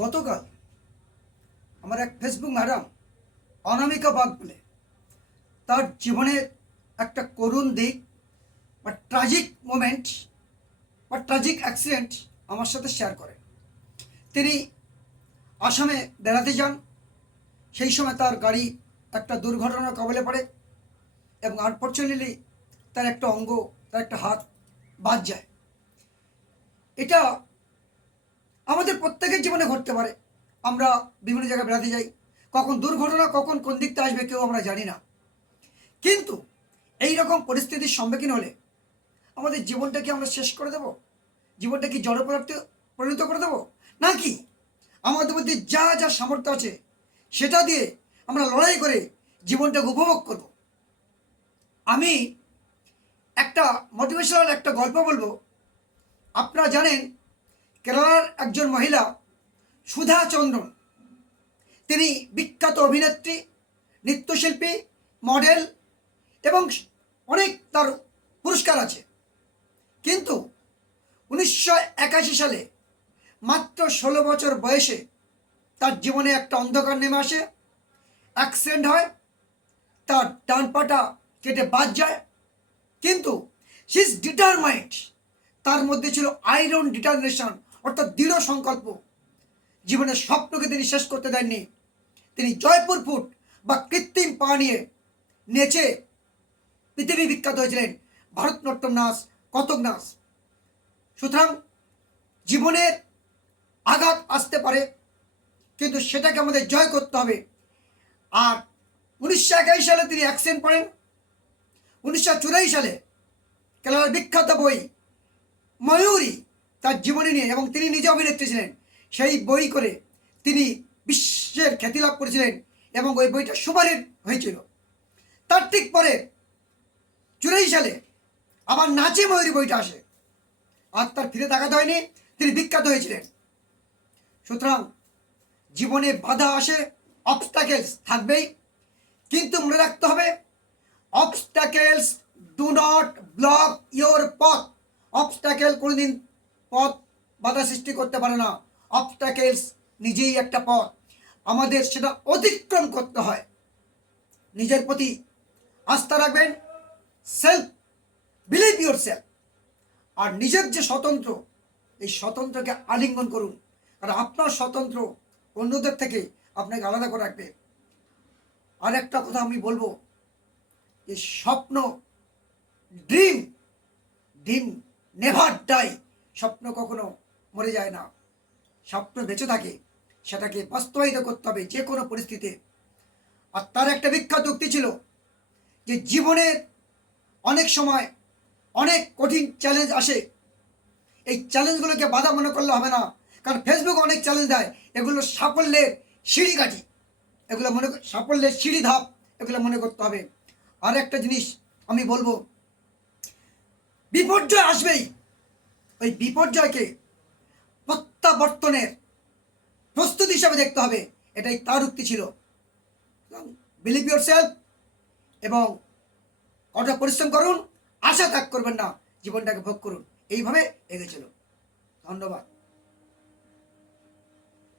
গতকাল আমার এক ফেসবুক ম্যাডাম অনামিকা বাগ বলে তার জীবনের একটা করুণ দিক বা ট্র্যাজিক মোমেন্ট বা ট্র্যাজিক অ্যাক্সিডেন্ট আমার সাথে শেয়ার করেন। তিনি আসামে বেড়াতে যান, সেই সময় তার গাড়ি একটা দুর্ঘটনার কবলে পড়ে এবং আনফর্চুনেটলি তার একটা অঙ্গ, তার একটা হাত বাদ যায়। এটা আমাদের প্রত্যেকের জীবনে ঘটতে পারে। আমরা বিভিন্ন জায়গায় বেড়াতে যাই, কখন দুর্ঘটনা কখন কোন দিকটা আসবে কেউ আমরা জানি না। কিন্তু এই রকম পরিস্থিতির সম্মুখীন হলে আমাদের জীবনটাকে আমরা শেষ করে দেব, জীবনটা কি জড় পদার্থে পরিণত করে দেবো, নাকি আমাদের মধ্যে যা যা সামর্থ্য আছে সেটা দিয়ে আমরা লড়াই করে জীবনটাকে উপভোগ করব। আমি একটা মোটিভেশনাল একটা গল্প বলবো। আপনারা জানেন কেরালার একজন মহিলা সুধা চন্দ্রন, তিনি বিখ্যাত অভিনেত্রী, নৃত্যশিল্পী, মডেল এবং অনেক তার পুরস্কার আছে। কিন্তু 1981 সালে মাত্র 16 বছর বয়সে তার জীবনে একটা অন্ধকার নেমে আসে। অ্যাক্সিডেন্ট হয়, তার ডান পাটা কেটে বাদ যায়। কিন্তু শি ইজ ডিটারমাইন্ড, তার মধ্যে ছিল আয়রন ডিটারমিনেশন, অর্থাৎ দৃঢ় সংকল্প। জীবনের স্বপ্নকে তিনি শেষ করতে দেননি। তিনি জয়পুর ফুট বা কৃত্রিম পা নিয়ে নেচে পৃথিবী বিখ্যাত হয়েছিলেন, ভারতনাট্যম নাচ, কত্থক নাচ। সুতরাং জীবনের আঘাত আসতে পারে, কিন্তু সেটাকে আমাদের জয় করতে হবে। আর 1981 সালে তিনি অ্যাক্সিডেন্ট করেন। 1984 সালে কেরালার বিখ্যাত বই ময়ূরী তার জীবনী নিয়ে, এবং তিনি নিজে অভিনেত্রী ছিলেন, সেই বই করে তিনি বিশ্বের খ্যাতি লাভ করেছিলেন এবং ওই বইটা সুপারহিট হয়েছিল। তার ঠিক পরে 84 সালে আবার নাচে ময়ূরী বইটা আসে, আর তার ফিরে তাকাতে হয়নি, তিনি বিখ্যাত হয়েছিলেন। সুতরাং জীবনে বাধা আসে, অবস্টাকেলস থাকবেই, কিন্তু মনে রাখতে হবে obstacles do not block your পথ। অবস্টাকেল কোনোদিন পথ বাধা সৃষ্টি করতে পারে না। অবস্টাকেলস নিজেই একটা পথ, আমাদের সেটা অতিক্রম করতে হয়। নিজের প্রতি আস্থা রাখবেন, সেলফ বিলিভ ইউর সেলফ। আর নিজের যে স্বতন্ত্র, এই স্বতন্ত্রকে আলিঙ্গন করুন, কারণ আপনার স্বতন্ত্র অন্যদের থেকে আপনাকে আলাদা করে রাখবে। আর একটা কথা আমি বলবো, যে স্বপ্ন, ড্রিম ড্রিম নেভার ডাই, স্বপ্ন কখনো মরে যায় না, স্বপ্ন বেঁচে থাকে, সেটাকে বাস্তবায়িত করতে হবে যে কোনো পরিস্থিতিতে। আর তার একটা বিখ্যাত উক্তি ছিল যে জীবনের অনেক সময় অনেক কঠিন চ্যালেঞ্জ আসে, এই চ্যালেঞ্জগুলোকে বাধা মনে করলে হবে না। কারণ ফেসবুক অনেক চ্যালেঞ্জ দেয়, এগুলো সাফল্যের সিঁড়িকাঠি, এগুলো মনে সাফল্যের সিঁড়ি ধাপ, এগুলো মনে করতে হবে। আর একটা জিনিস আমি বলবো, বিপর্যয় আসবেই, ওই বিপর্যয়কে প্রত্যাবর্তনের প্রস্তুতি হিসাবে দেখতে হবে, এটাই তার উক্তি ছিল। বিলিভ ইউর সেলফ এবং কঠোর পরিশ্রম করুন, আশা ত্যাগ করবেন না, জীবনটাকে ভোগ করুন। এইভাবে এগিয়ে চলুন। ধন্যবাদ।